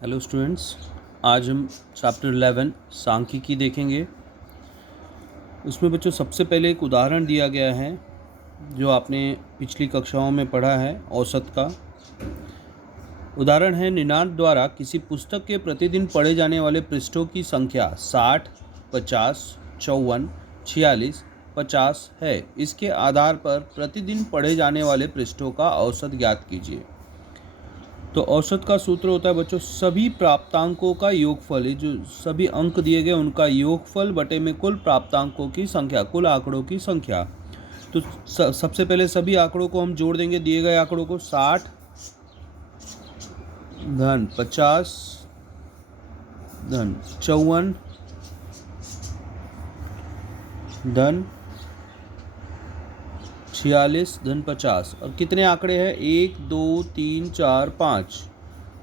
Hello students, आज हम chapter 11 सांख्यिकी देखेंगे। उसमें बच्चों सबसे पहले एक उदाहरण दिया गया है जो आपने पिछली कक्षाओं में पढ़ा है। औसत का उदाहरण है, निनाद द्वारा किसी पुस्तक के प्रतिदिन पढ़े जाने वाले पृष्ठों की संख्या 60, 50, 54, 46, 50 है। इसके आधार पर प्रतिदिन पढ़े जाने वाले पृष्ठों का औसत ज्ञात कीजिए। तो औसत का सूत्र होता है बच्चों, सभी प्राप्तांकों का योगफल, ये जो सभी अंक दिए गए उनका योगफल बटे में कुल प्राप्तांकों की संख्या, कुल आंकड़ों की संख्या। तो सबसे पहले सभी आंकड़ों को हम जोड़ देंगे, दिए गए आंकड़ों को 60 धन 50 धन 54 धन 46 धन 50, और कितने आंकड़े हैं, 1 2 3 4 5।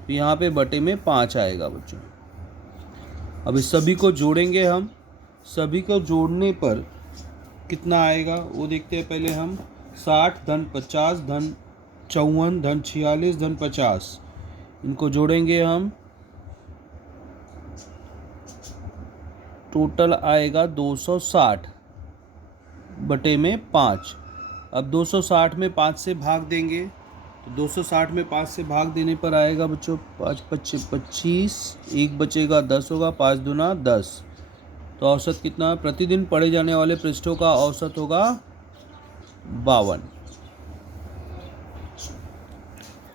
तो यहाँ पे बटे में 5 आएगा बच्चों। अब इस सभी को जोड़ेंगे हम, सभी को जोड़ने पर कितना आएगा वो देखते हैं पहले हम। 60 धन 50 धन 54 धन 46 धन 50, इनको जोड़ेंगे हम, टोटल आएगा 260 बटे में 5। अब 260 में 5 से भाग देंगे, तो 260 में 5 से भाग देने पर आएगा बच्चों 5 25 25, एक बचेगा 10 होगा, 5 दूना 10। तो औसत कितना, प्रतिदिन पढ़े जाने वाले पृष्ठों का औसत होगा 52।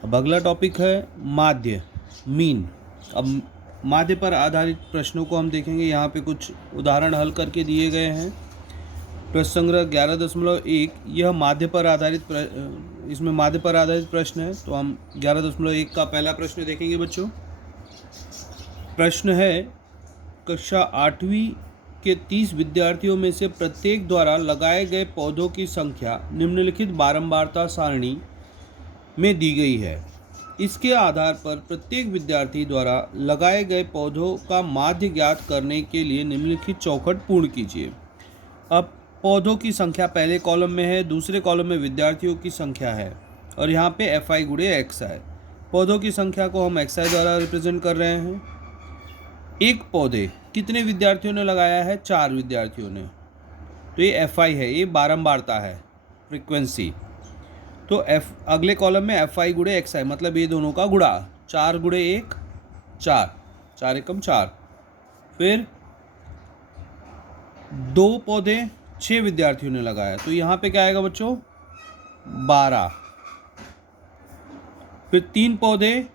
अब अगला टॉपिक है माध्य, मीन। अब माध्य पर आधारित प्रश्नों को हम देखेंगे। यहाँ पे कुछ उदाहरण हल करके दिए गए हैं। प्रश्न संग्रह 11.1, यह माध्य पर आधारित इसमें माध्य पर आधारित प्रश्न है। तो हम 11.1 का पहला प्रश्न देखेंगे बच्चों। प्रश्न है, कक्षा 8वीं के 30 विद्यार्थियों में से प्रत्येक द्वारा लगाए गए पौधों की संख्या निम्नलिखित बारंबारता सारणी में दी गई है। इसके आधार पर प्रत्येक विद्यार्थी द्वारा लगाए गए पौधों का माध्य ज्ञात करने के लिए निम्नलिखित चौखट पूर्ण कीजिए। अब पौधों की संख्या पहले कॉलम में है, दूसरे कॉलम में विद्यार्थियों की संख्या है, और यहाँ पे FI गुणे XI। पौधों की संख्या को हम XI द्वारा रिप्रेजेंट कर रहे हैं। एक पौधे कितने विद्यार्थियों ने लगाया है, 4 विद्यार्थियों ने। तो ये FI है, ये बारंबारता है, फ्रीक्वेंसी। तो अगले कॉलम में FI गुणे XI, मतलब ये दोनों का गुणा, 4 गुणे 1 4, 4 एकम 4। फिर 2 पौधे 6 विद्यार्थियों ने लगाया, तो यहाँ पे क्या आएगा बच्चों, 12। फिर 3 पौधे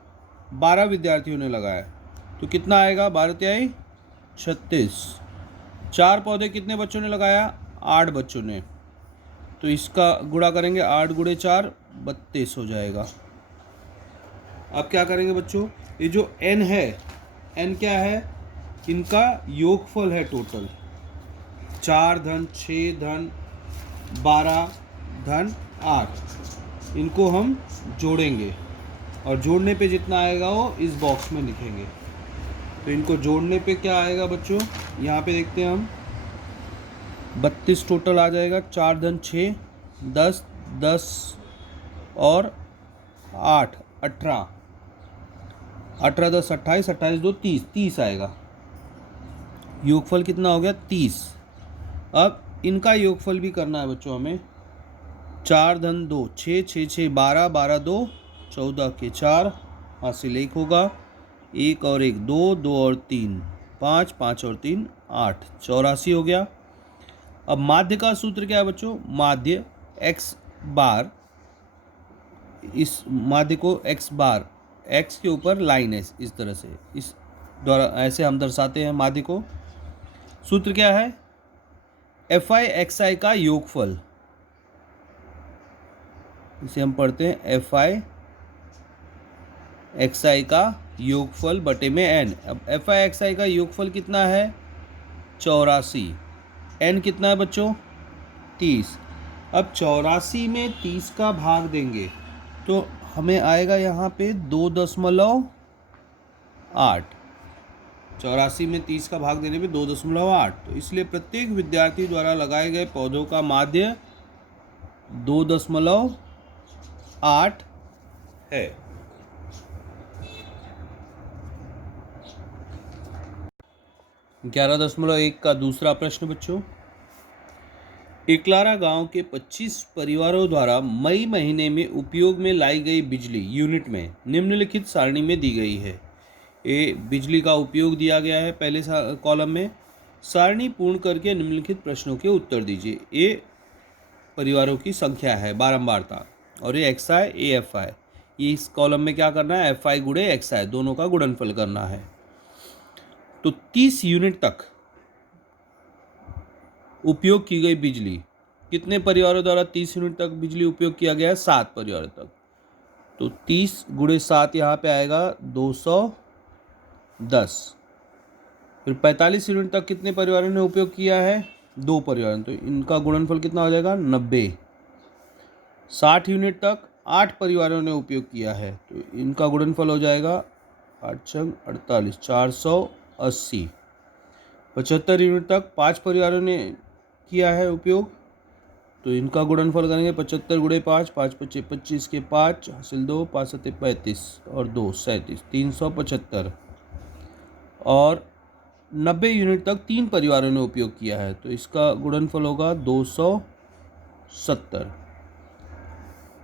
12 विद्यार्थियों ने लगाया, तो कितना आएगा, 12 तिहाई 36। 4 पौधे कितने बच्चों ने लगाया, 8 बच्चों ने। तो इसका गुणा करेंगे, 8 गुणे 4 32 हो जाएगा। अब क्या करेंगे बच्चों, ये जो n है, n क्या है, इनका योगफल है टोटल। 4 धन 6 धन 12 धन 8, इनको हम जोड़ेंगे, और जोड़ने पे जितना आएगा वो इस बॉक्स में लिखेंगे। तो इनको जोड़ने पे क्या आएगा बच्चों, यहाँ पे देखते हैं हम, 32 टोटल आ जाएगा। 4 धन 6 10 10 और 8 18, 18 10 28, 28 2 30, 30 आएगा। योगफल कितना हो गया, 30। अब इनका योगफल भी करना है बच्चों हमें। 4 धन 2 6 6 6 12 12 2 14 के 4, हासिल 1 होगा, 1 और 1 2, 2 और 3 5, 5 और 3 8, 84 हो गया। अब माध्य का सूत्र क्या है बच्चों, माध्य x बार, इस माध्य को x बार, x के ऊपर लाइन है इस तरह से, इस द्वारा ऐसे हम दर्शाते हैं माध्य को। सूत्र क्या है, FI XI का योगफल, इसे हम पढ़ते हैं FI XI का योगफल बटे में n। अब FI XI का योगफल कितना है, 84। n कितना है बच्चों, 30। अब 84 में 30 का भाग देंगे तो हमें आएगा यहाँ पे 2.8। 84 में 30 का भाग देने पे 2.8। तो इसलिए प्रत्येक विद्यार्थी द्वारा लगाए गए पौधों का माध्य 2.8 है। 11.1 का दूसरा प्रश्न बच्चों, एकलारा गांव के 25 परिवारों द्वारा मई महीने में उपयोग में लाई गई बिजली यूनिट में निम्नलिखित सारणी में दी गई है। ये बिजली का उपयोग दिया गया है पहले कॉलम में। सारणी पूर्ण करके निम्नलिखित प्रश्नों के उत्तर दीजिए। ये परिवारों की संख्या है बारंबारता, और ये x I A F I. इस कॉलम में क्या करना है, एफ आई गुणे एक्स आई दोनों का गुणनफल करना है। तो 30 यूनिट तक उपयोग की गई बिजली, कितने परिवारों द्वारा 30 यूनिट तक बिजली उपयोग किया गया है, 7 परिवारों तक। तो 30 गुणे 7 यहाँ पे आएगा 210। फिर 45 यूनिट तक कितने परिवारों ने उपयोग किया है, 2 परिवारों, तो इनका गुणनफल कितना हो जाएगा 90। 60 यूनिट तक 8 परिवारों ने उपयोग किया है, तो इनका गुणनफल हो जाएगा 8 छंग 48, 480। 75 यूनिट तक 5 परिवारों ने किया है उपयोग, तो इनका गुणनफल करेंगे 75 गुणे 5, 5 पच्चीस 25 के 5 हासिल 2, 5 सत्ते 35 और 2 37, 375। और 90 यूनिट तक 3 परिवारों ने उपयोग किया है, तो इसका गुणनफल होगा 270।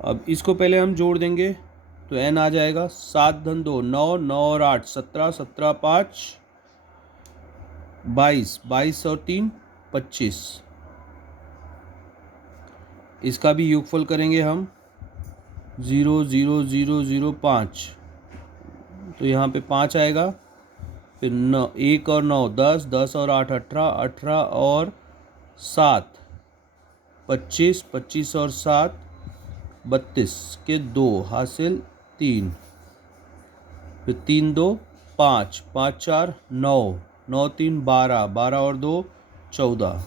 अब इसको पहले हम जोड़ देंगे, तो n आ जाएगा 7 धन 2 9, 9 और 8 17, 17 5 22, 22 और 3 25। इसका भी योगफल करेंगे हम 0 0 0 0 5, तो यहाँ पे 5 आएगा। फिर 9 1 और 9 10, 10 और 8 18, 18 और 7 25, 25 और 7 32 के 2 हासिल 3, फिर 3 2 5, 5 4 9, 9 3 12, 12 और 2 14।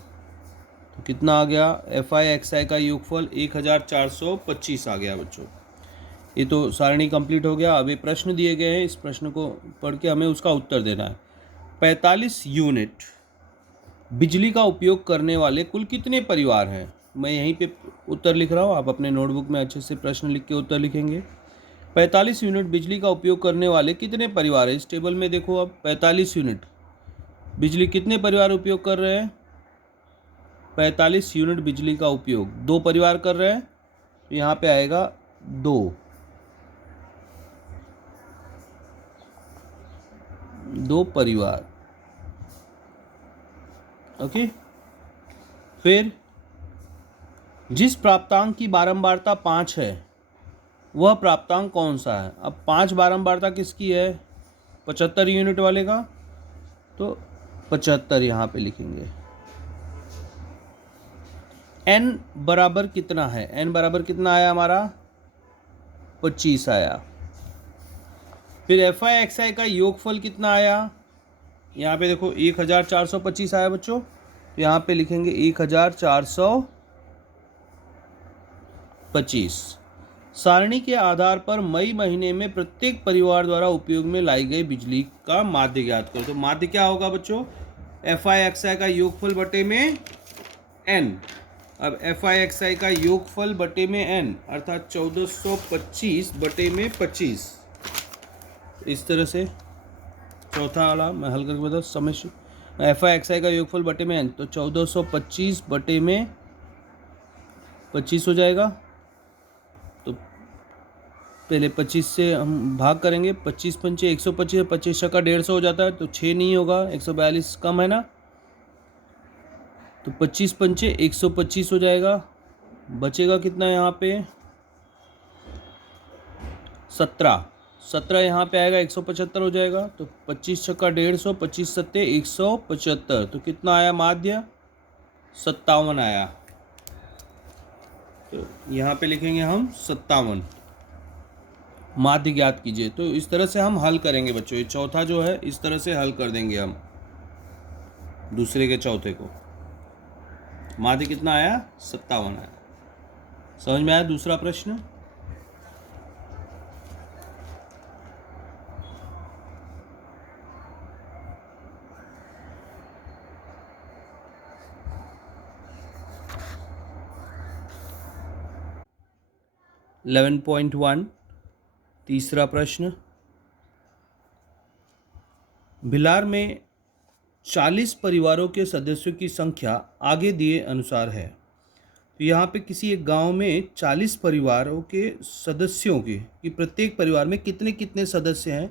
तो कितना आ गया, एफ आई एक्स आई का योगफल 1425 आ गया बच्चों। ये तो सारणी कंप्लीट हो गया। अब ये प्रश्न दिए गए हैं, इस प्रश्न को पढ़ के हमें उसका उत्तर देना है। 45 यूनिट बिजली का उपयोग करने वाले कुल कितने परिवार हैं, मैं यहीं पे उत्तर लिख रहा हूँ, आप अपने नोटबुक में अच्छे से प्रश्न लिख के उत्तर लिखेंगे। 45 यूनिट बिजली का उपयोग करने वाले कितने परिवार हैं, इस टेबल में देखो। अब 45 यूनिट बिजली कितने परिवार उपयोग कर रहे हैं, 45 यूनिट बिजली का उपयोग 2 परिवार कर रहे हैं, तो यहाँ पे आएगा 2 परिवार। ओके। फिर जिस प्राप्तांक की बारंबारता 5 है वह प्राप्तांक कौन सा है। अब 5 बारंबारता किसकी है, 75 यूनिट वाले का, तो 75 यहाँ पे लिखेंगे। n बराबर कितना है, n बराबर कितना आया हमारा 25 आया। फिर एफ आई एक्स आई का योगफल कितना आया, यहाँ पे देखो 1425 आया बच्चों, तो यहाँ पे लिखेंगे 1425। सारणी के आधार पर मई महीने में प्रत्येक परिवार द्वारा उपयोग में लाई गई बिजली का माध्य ज्ञात करो। तो माध्य क्या होगा बच्चों, एफ आई एक्स आई का योगफल बटे में n। अब एफ आई एक्स आई का योगफल बटे में n अर्थात 1425 बटे में 25। इस तरह से चौथा वाला मैं हल करके बता समझ। एफ आई एक्स आई का योगफल बटे में n, तो 1425 बटे में 25 हो जाएगा। तो पहले 25 से हम भाग करेंगे, 25 पंचे 125, 25 का 150 हो जाता है, तो 6 नहीं होगा, 142 कम है ना, तो 25 पंचे 125 हो जाएगा। बचेगा कितना यहाँ पे 17 यहाँ पे आएगा, 175 हो जाएगा। तो 25 छक्का 150, 25 सत्ते 175, तो कितना आया माध्य 57 आया। तो यहाँ पे लिखेंगे हम 57, माध्य ज्ञात कीजिए। तो इस तरह से हम हल करेंगे बच्चों, ये चौथा जो है इस तरह से हल कर देंगे हम दूसरे के चौथे को। माध्य कितना आया 57 आया। समझ में आया दूसरा प्रश्न। इलेवन पॉइंट 1 तीसरा प्रश्न, भिलार में 40 परिवारों के सदस्यों की संख्या आगे दिए अनुसार है। तो यहाँ पे किसी एक गांव में 40 परिवारों के सदस्यों की कि प्रत्येक परिवार में कितने कितने सदस्य हैं,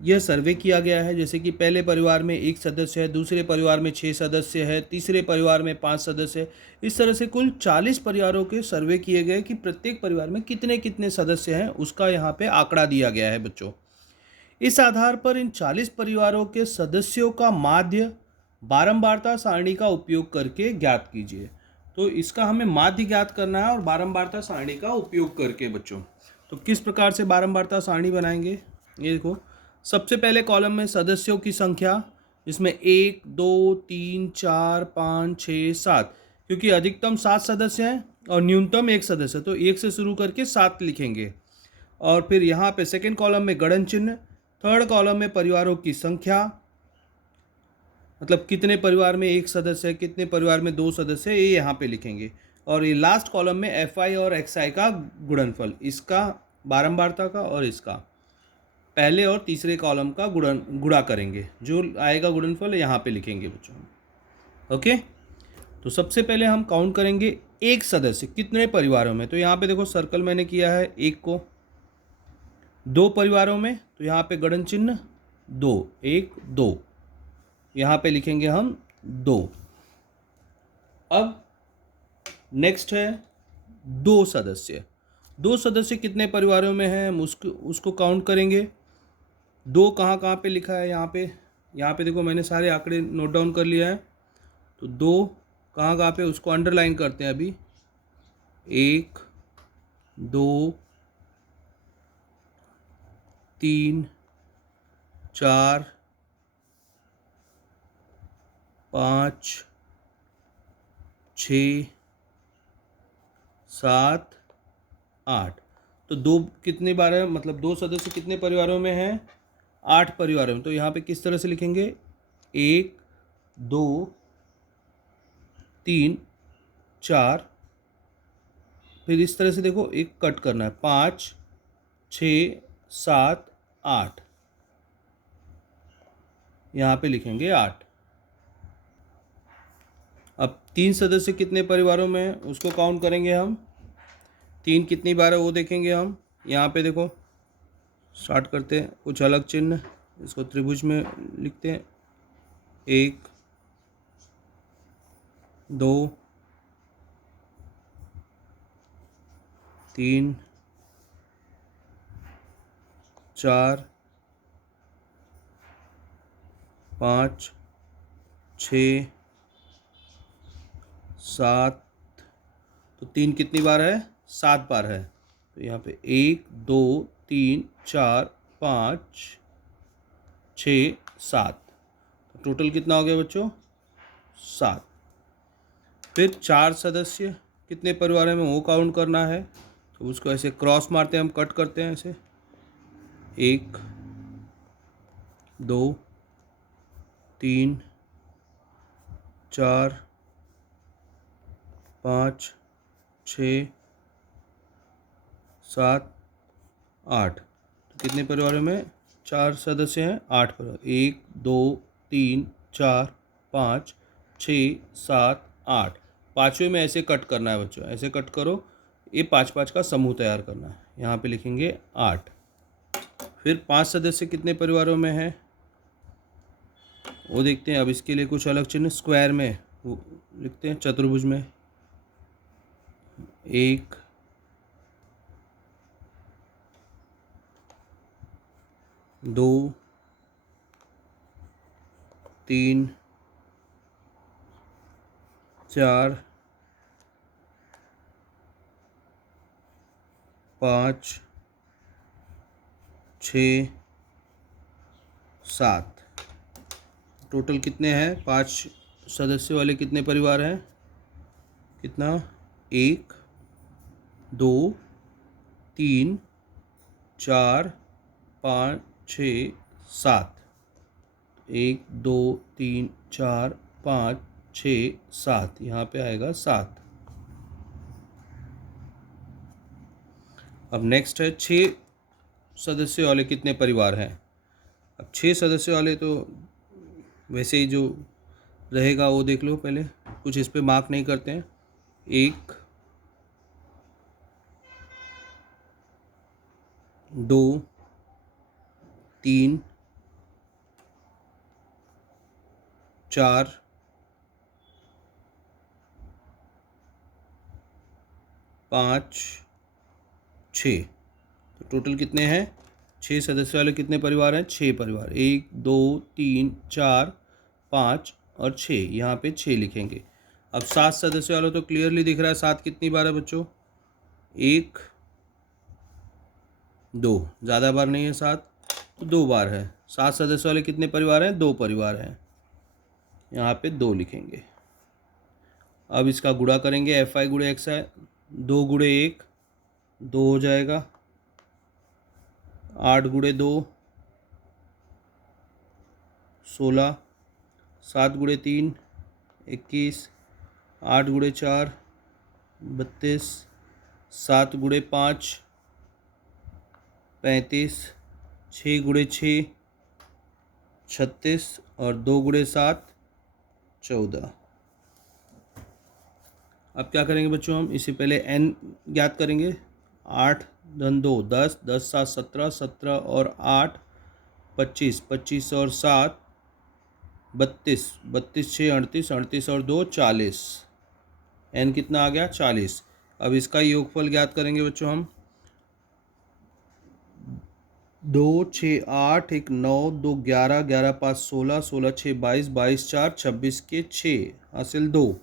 यह सर्वे किया गया है। जैसे कि पहले परिवार में 1 सदस्य है, दूसरे परिवार में 6 सदस्य है, तीसरे परिवार में 5 सदस्य है। इस तरह से कुल 40 परिवारों के सर्वे किए गए कि प्रत्येक परिवार में कितने कितने सदस्य हैं, उसका यहाँ पे आंकड़ा दिया गया है बच्चों। इस आधार पर इन 40 परिवारों के सदस्यों का माध्य बारंबारता सारणी का उपयोग करके ज्ञात कीजिए। तो इसका हमें माध्य ज्ञात करना है और बारंबारता सारणी का उपयोग करके बच्चों। तो किस प्रकार से बारंबारता सारणी बनाएंगे, ये देखो। सबसे पहले कॉलम में सदस्यों की संख्या, इसमें 1 2 3 4 5 6 7, क्योंकि अधिकतम 7 सदस्य हैं और न्यूनतम 1 सदस्य, तो 1 से शुरू करके 7 लिखेंगे। और फिर यहाँ पे सेकंड कॉलम में गणन चिन्ह, थर्ड कॉलम में परिवारों की संख्या, मतलब कितने परिवार में 1 सदस्य है, कितने परिवार में 2 सदस्य है, ये यहाँ पे लिखेंगे। और ये लास्ट कॉलम में FI और XI का गुणनफल, इसका बारंबारता का और इसका पहले और तीसरे कॉलम का गुणा करेंगे, जो आएगा गुणनफल यहाँ पे लिखेंगे बच्चों। ओके, तो सबसे पहले हम काउंट करेंगे 1 सदस्य कितने परिवारों में। तो यहाँ पे देखो सर्कल मैंने किया है 1 को। 2 परिवारों में, तो यहाँ पे गणन चिन्ह 2, 1 2, यहाँ पे लिखेंगे हम 2। अब नेक्स्ट है 2 सदस्य। 2 सदस्य कितने परिवारों में हैं, हम उसको काउंट करेंगे। 2 कहाँ कहाँ पे लिखा है, यहाँ पे देखो मैंने सारे आंकड़े नोट डाउन कर लिया है। तो 2 कहाँ कहाँ पे, उसको अंडरलाइन करते हैं अभी। 1 2 3 4 5 6 7 8। तो 2 कितने बार है, मतलब 2 सदस्य कितने परिवारों में हैं, 8 परिवारों में। तो यहाँ पे किस तरह से लिखेंगे, 1 2 3 4, फिर इस तरह से देखो एक कट करना है, 5 6 7 8, यहाँ पे लिखेंगे 8। अब 3 सदस्य कितने परिवारों में है, उसको काउंट करेंगे हम। 3 कितनी बार है वो देखेंगे हम। यहाँ पे देखो स्टार्ट करते हैं कुछ अलग चिन्ह, इसको त्रिभुज में लिखते हैं। 1 2 3 4 5 6 7। तो 3 कितनी बार है, 7 बार है। तो यहाँ पे 1 2 3 4 5 6 7, तो टोटल कितना हो गया बच्चों, 7। फिर 4 सदस्य कितने परिवार में वो काउंट करना है। तो उसको ऐसे क्रॉस मारते हैं हम, कट करते हैं ऐसे। 1 2 3 4 5 6 7 8। तो कितने परिवारों में 4 सदस्य हैं, 8 परिवार। 1 2 3 4 5 6 7 8। पाँचवें में ऐसे कट करना है बच्चों, ऐसे कट करो, ये 5 5 का समूह तैयार करना है। यहाँ पे लिखेंगे 8। फिर 5 सदस्य कितने परिवारों में है वो देखते हैं। अब इसके लिए कुछ अलग चिन्ह, स्क्वायर में वो लिखते हैं, चतुर्भुज में। 1 2 3 4 5 6 7। टोटल कितने हैं, 5 सदस्य वाले कितने परिवार हैं, कितना, 1 2 3 4 5 6 7। 1 2 3 4 5 6 7, यहाँ पे आएगा 7। अब नेक्स्ट है 6 सदस्य वाले कितने परिवार हैं। अब 6 सदस्य वाले तो वैसे ही जो रहेगा वो देख लो पहले, कुछ इस पे मार्क नहीं करते हैं। 1 2 3 4 5 6। तो टोटल कितने हैं? 6 सदस्य वाले कितने परिवार हैं? 6 परिवार। 1 2 3 4 5 और 6, यहाँ पे 6 लिखेंगे। अब 7 सदस्य वाला तो क्लियरली दिख रहा है। 7 कितनी बार है बच्चों? 1 2, ज़्यादा बार नहीं है 7, तो 2 बार है। 7 सदस्य वाले कितने परिवार हैं? 2 परिवार हैं, यहाँ पे 2 लिखेंगे। अब इसका गुणा करेंगे, एफ आई गुणे एक्स आई, 2 गुणे 1 2 हो जाएगा, 8 गुणे 2 16, 7 गुणे 3 21, 8 गुणे 4 32, 7 गुणे 5 35, 6 गुणे 6 36 और 2 गुणे 7 14। अब क्या करेंगे बच्चों? हम इससे पहले n ज्ञात करेंगे। 8 धन 2 10, 10 7 17, 17 और 8 25, 25 और 7 32, 32 6 38, 38 और 2 40। n कितना आ गया? 40। अब इसका योगफल ज्ञात करेंगे बच्चों हम। 2 6 8 1 9 2 11, 11 5 16, 16 6 22, 22 4 26 के 6 हासिल 2,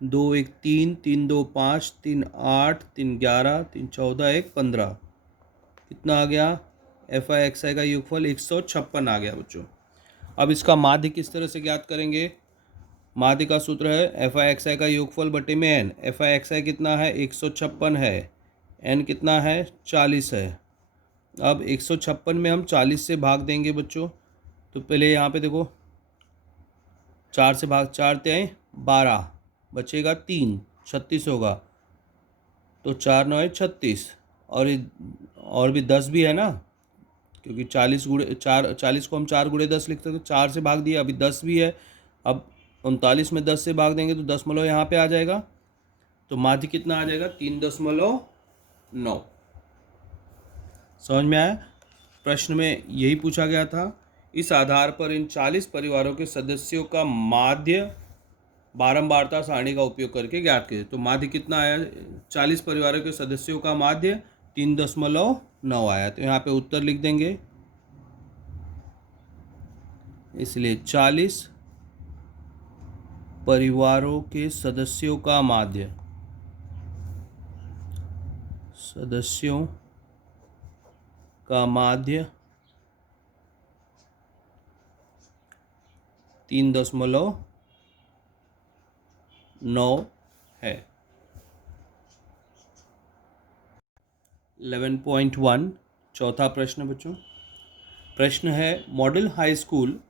2 1 3, 3 2 5, 3 8, 3 11, 3 14, 1 15। कितना आ गया? एफ आई एक्स आई का योगफल 156 आ गया बच्चों। अब इसका माध्य किस तरह से ज्ञात करेंगे? माध्य का सूत्र है एफ आई एक्स आई का योगफल बटे में एन। एफ आई एक्स आई कितना है? 156 है। एन कितना है? 40 है। अब 156 में हम 40 से भाग देंगे बच्चों। तो पहले यहाँ पे देखो, 4 से भाग, 4 तें 12, बचेगा 3, 36 होगा। तो 4 9 36, और भी 10 भी है ना, क्योंकि 40 गुणे 4, 40 को हम 4 गुणे 10 लिखते हैं, तो 4 से भाग दिया, अभी 10 भी है। अब 39 में 10 से भाग देंगे तो दशमलव यहाँ पे आ जाएगा। तो माध्य कितना आ जाएगा? 3.9। समझ में आया? प्रश्न में यही पूछा गया था। इस आधार पर इन 40 परिवारों के सदस्यों का माध्य बारंबारता सारणी का उपयोग करके ज्ञात कीजिए। तो माध्य कितना आया? 40 परिवारों के सदस्यों का माध्य 3.9 आया। तो यहाँ पे उत्तर लिख देंगे। इसलिए 40 परिवारों के सदस्यों का माध्य, सदस्यों का माध्य 3.9 है। 11.1 चौथा प्रश्न बच्चों। प्रश्न है, मॉडल हाई स्कूल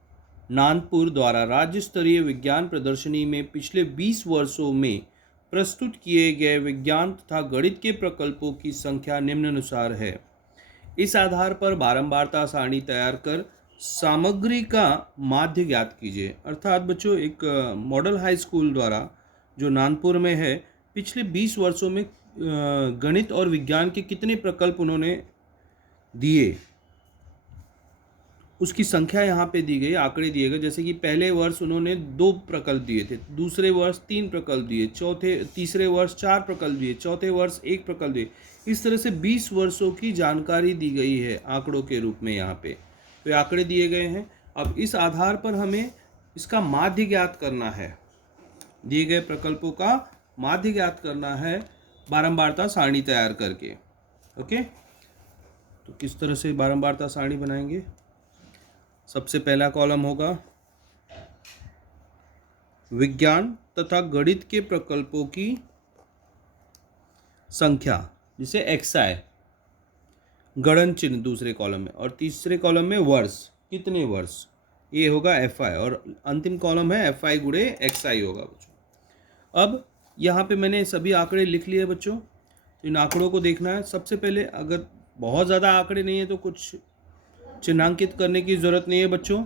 नानपुर द्वारा राज्य स्तरीय विज्ञान प्रदर्शनी में पिछले 20 वर्षों में प्रस्तुत किए गए विज्ञान तथा गणित के प्रकल्पों की संख्या निम्नानुसार है। इस आधार पर बारंबारता सारणी तैयार कर सामग्री का माध्य ज्ञात कीजिए। अर्थात बच्चों, एक मॉडल हाई स्कूल द्वारा जो नानपुर में है, पिछले 20 वर्षों में गणित और विज्ञान के कितने प्रकल्प उन्होंने दिए, उसकी संख्या यहाँ पे दी गई, आंकड़े दिए गए। जैसे कि पहले वर्ष उन्होंने 2 प्रकल्प दिए थे, दूसरे वर्ष 3 प्रकल्प दिए, तीसरे वर्ष 4 प्रकल्प दिए, चौथे वर्ष 1 प्रकल्प दिए। इस तरह से 20 वर्षों की जानकारी दी गई है आंकड़ों के रूप में यहाँ पे। तो ये आंकड़े दिए गए हैं। अब इस आधार पर हमें इसका माध्य ज्ञात करना है, दिए गए प्रकल्पों का माध्य ज्ञात करना है बारंबारता सारणी तैयार करके। ओके, तो किस तरह से बारंबारता सारणी बनाएंगे? सबसे पहला कॉलम होगा विज्ञान तथा गणित के प्रकल्पों की संख्या, जिसे एक्सआई, गणन चिन्ह दूसरे कॉलम में, और तीसरे कॉलम में वर्ष, कितने वर्ष, ये होगा एफ आई, और अंतिम कॉलम है एफ आई गुणे एक्स आई होगा बच्चों। अब यहाँ पे मैंने सभी आंकड़े लिख लिए बच्चों। तो इन आंकड़ों को देखना है। सबसे पहले, अगर बहुत ज़्यादा आंकड़े नहीं है तो कुछ चिन्हांकित करने की ज़रूरत नहीं है बच्चों।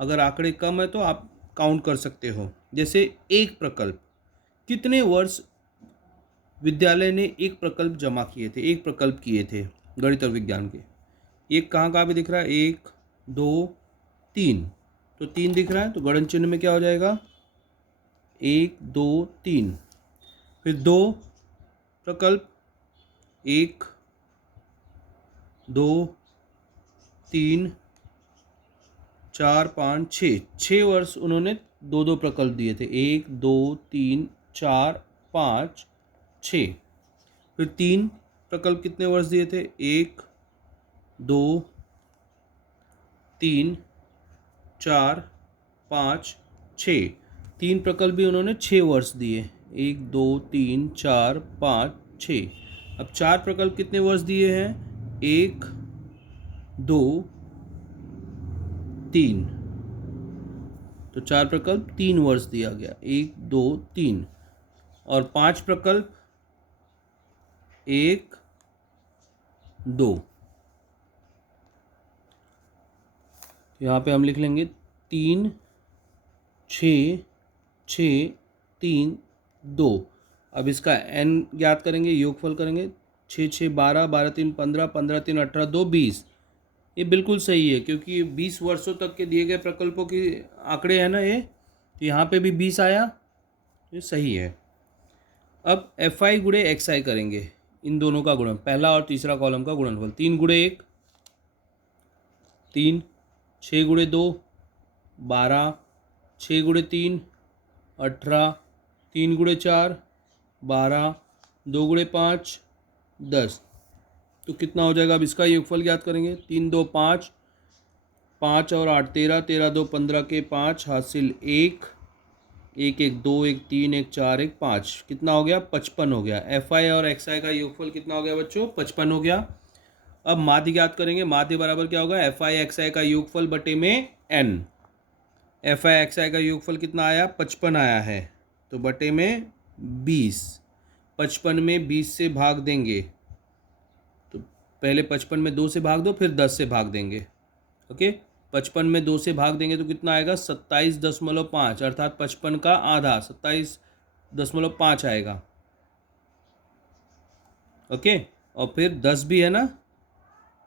अगर आंकड़े कम है तो आप काउंट कर सकते हो। जैसे एक प्रकल्प, कितने वर्ष विद्यालय ने एक प्रकल्प जमा किए थे, एक प्रकल्प किए थे गणित और विज्ञान के। एक कहाँ कहाँ पे दिख रहा है, 1 2 3, तो 3 दिख रहा है, तो गणन चिन्ह में क्या हो जाएगा, 1 2 3। फिर 2 प्रकल्प, 1 2 3 4 5 6, 6 वर्ष उन्होंने दो दो प्रकल्प दिए थे, 1 2 3 4 5 6। फिर 3 प्रकल्प कितने वर्ष दिए थे, 1 2 3 4 5 6, 3 प्रकल्प भी उन्होंने 6 वर्ष दिए, 1 2 3 4 5 6। अब 4 प्रकल्प कितने वर्ष दिए हैं, 1 2 3, तो 4 प्रकल्प 3 वर्ष दिया गया, 1 2 3। और 5 प्रकल्प 1 2, यहाँ पे हम लिख लेंगे 3 6 6 3 2। अब इसका n ज्ञात करेंगे, योगफल करेंगे, 6 6 12, 12 3 15, 15 3 18, 2 20। ये बिल्कुल सही है क्योंकि 20 वर्षों तक के दिए गए प्रकल्पों के आंकड़े हैं ना ये, तो यहाँ पे भी 20 आया, ये सही है। अब FI गुणे XI करेंगे, इन दोनों का गुणन, पहला और तीसरा कॉलम का गुणनफल, 3 गुणे 1 3, 6 गुणे 2 12, 6 गुणे 3 18, 3 गुणे 4 12, 2 गुणे 5 10, तो कितना हो जाएगा। अब इसका योगफल ज्ञात करेंगे, 3 2 5, 5 और 8 13, 13 2 15 के 5, हासिल 1 1 1 2 1 3 1 4 1 5, कितना हो गया, 55 हो गया। FI और XI का योगफल कितना हो गया बच्चों, 55 हो गया। अब माध्य ज्ञात करेंगे, माध्य बराबर क्या होगा, FI XI का योगफल बटे में n। FI XI का योगफल कितना आया, 55 आया है, तो बटे में 20। 55 में 20 से भाग देंगे, तो पहले 55 में 2 से भाग दो, फिर 10 से भाग देंगे। ओके, 55 में 2 से भाग देंगे तो कितना आएगा, 27.5, अर्थात 55 का आधा 27.5 आएगा। ओके, और फिर 10 भी है ना,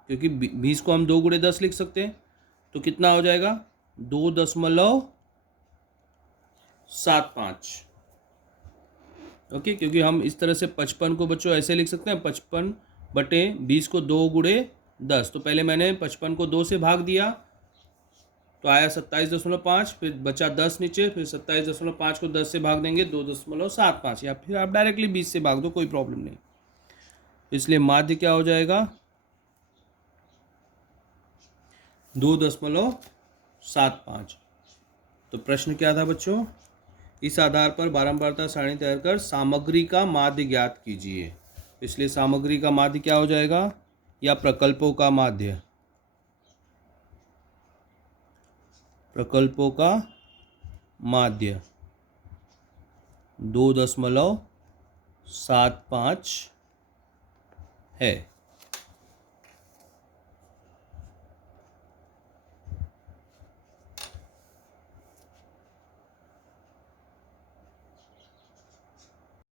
क्योंकि 20 को हम 2 गुणे 10 लिख सकते हैं, तो कितना हो जाएगा, 2.75। ओके, क्योंकि हम इस तरह से 55 को बच्चों ऐसे लिख सकते हैं, 55 बटे 20 को 2 गुणे 10, तो पहले मैंने 55 को 2 से भाग दिया तो आया 27.5, फिर बचा 10 नीचे, फिर 27.5 को 10 से भाग देंगे 2.75, या फिर आप डायरेक्टली 20 से भाग दो, कोई प्रॉब्लम नहीं। इसलिए माध्य क्या हो जाएगा, 2.75। तो प्रश्न क्या था बच्चों, इस आधार पर बारंबारता सारणी तैयार कर सामग्री का माध्य ज्ञात कीजिए। इसलिए सामग्री का माध्य क्या हो जाएगा, या प्रकल्पों का माध्य, प्रकल्पों का माध्य 2.75 है।